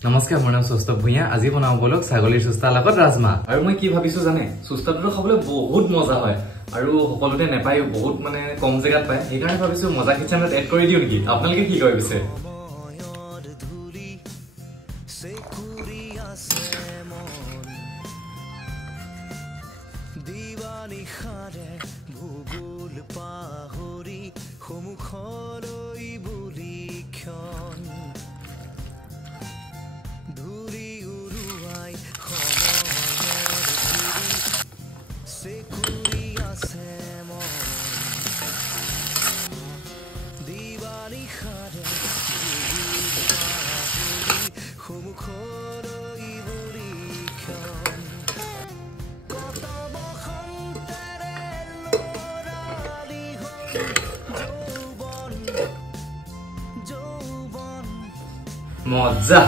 নমস্কাৰ মোৰ নাম সুস্থ ভূঞা আজি বনাও বলক ছাগলীৰ সুস্তা লগত ৰাজমা আৰু মই কি ভাবিছো জানে সুস্তাটো খাবলৈ বহুত মজা হয় আৰু সকলোতে নেপায় বহুত মানে কম জায়গাত পায় সেইকাৰণে ভাবিছো মজা কিচেনত এড কৰি দিও নেকি আপোনালোকে কি কয় পিছে দিবানি খাৰে ভূগোল পাহৰি সমুখলৈ বুলি ক্ষণ ধুৰি উৰুৱাই সময়ৰ ধুৰি চেকুৰি আছে মন দিবানি খাৰে ভূগোল পাহৰি সমুখলৈ বুলি ক্ষণ মজা